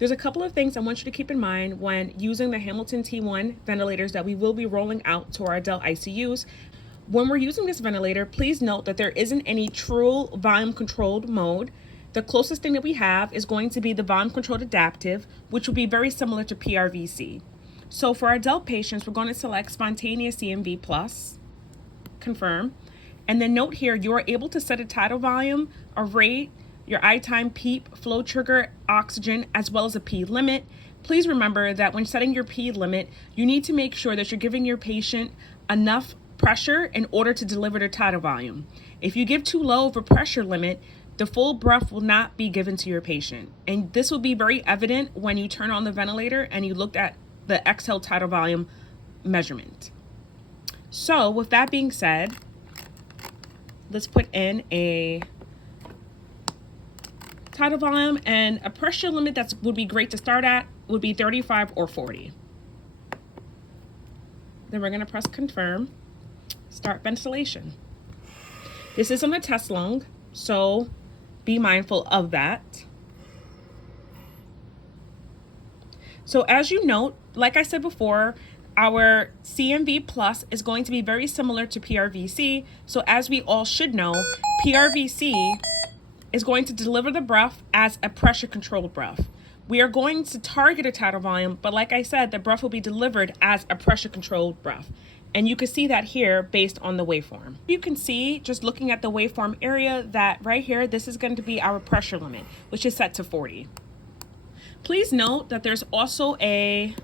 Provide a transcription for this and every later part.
There's a couple of things I want you to keep in mind when using the Hamilton T1 ventilators that we will be rolling out to our adult ICUs. When we're using this ventilator, please note that there isn't any true volume controlled mode. The closest thing that we have is going to be the volume controlled adaptive, which will be very similar to PRVC. So for our adult patients, we're going to select spontaneous CMV plus, confirm, and then note here you are able to set a tidal volume, a rate, your I-time, PEEP, flow trigger, oxygen, as well as a P limit. Please remember that when setting your P limit, you need to make sure that you're giving your patient enough pressure in order to deliver the tidal volume. If you give too low of a pressure limit, the full breath will not be given to your patient. And this will be very evident when you turn on the ventilator and you looked at the exhale tidal volume measurement. So with that being said, let's put in a tidal volume, and a pressure limit that would be great to start at would be 35 or 40. Then we're going to press confirm, start ventilation. This is on a test lung, so be mindful of that. So as you note, like I said before, our CMV plus is going to be very similar to PRVC. So as we all should know, PRVC is going to deliver the breath as a pressure controlled breath. We are going to target a tidal volume, but like I said, the breath will be delivered as a pressure controlled breath. And you can see that here based on the waveform. You can see just looking at the waveform area that right here, this is going to be our pressure limit, which is set to 40. Please note that there's also a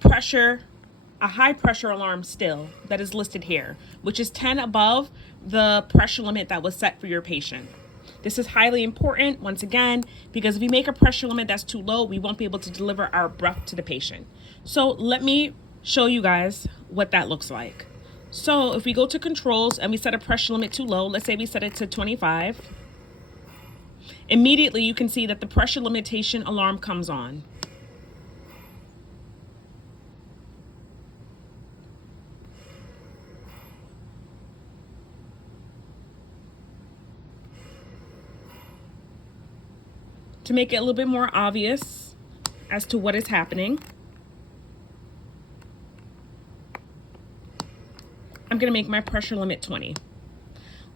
high pressure alarm still that is listed here, which is 10 above the pressure limit that was set for your patient. This is highly important, once again, because if we make a pressure limit that's too low, we won't be able to deliver our breath to the patient. So let me show you guys what that looks like. So if we go to controls and we set a pressure limit too low, let's say we set it to 25, immediately you can see that the pressure limitation alarm comes on. To make it a little bit more obvious as to what is happening, I'm going to make my pressure limit 20.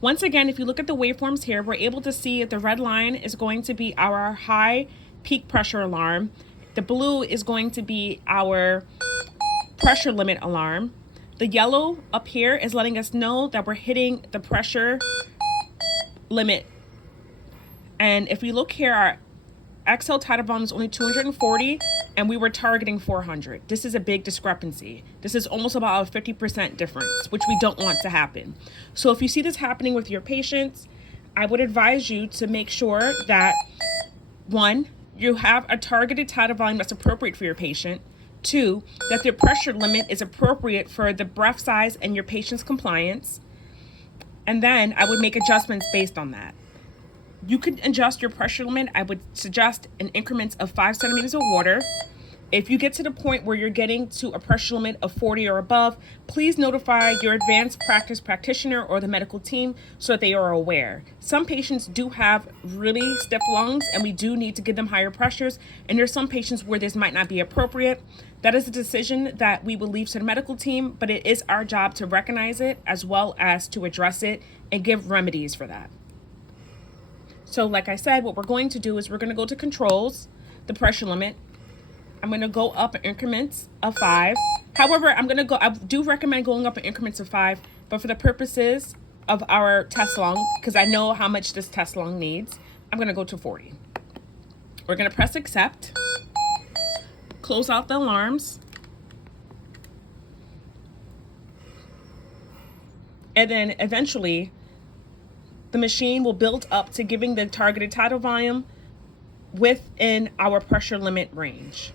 Once again, if you look at the waveforms here, we're able to see the red line is going to be our high peak pressure alarm. The blue is going to be our pressure limit alarm. The yellow up here is letting us know that we're hitting the pressure limit. And if we look here, our exhale tidal volume is only 240 and we were targeting 400. This is a big discrepancy. This is almost about a 50% difference, which we don't want to happen. So if you see this happening with your patients, I would advise you to make sure that, one, you have a targeted tidal volume that's appropriate for your patient. Two, that their pressure limit is appropriate for the breath size and your patient's compliance. And then I would make adjustments based on that. You could adjust your pressure limit. I would suggest in increments of 5 centimeters of water. If you get to the point where you're getting to a pressure limit of 40 or above, please notify your advanced practice practitioner or the medical team so that they are aware. Some patients do have really stiff lungs and we do need to give them higher pressures. And there's some patients where this might not be appropriate. That is a decision that we will leave to the medical team, but it is our job to recognize it as well as to address it and give remedies for that. So like I said, what we're going to do is we're going to go to controls, the pressure limit. I'm going to go up in increments of 5. However, I do recommend going up in increments of 5, but for the purposes of our test lung, because I know how much this test lung needs, I'm going to go to 40. We're going to press accept, close out the alarms, and then eventually the machine will build up to giving the targeted tidal volume within our pressure limit range.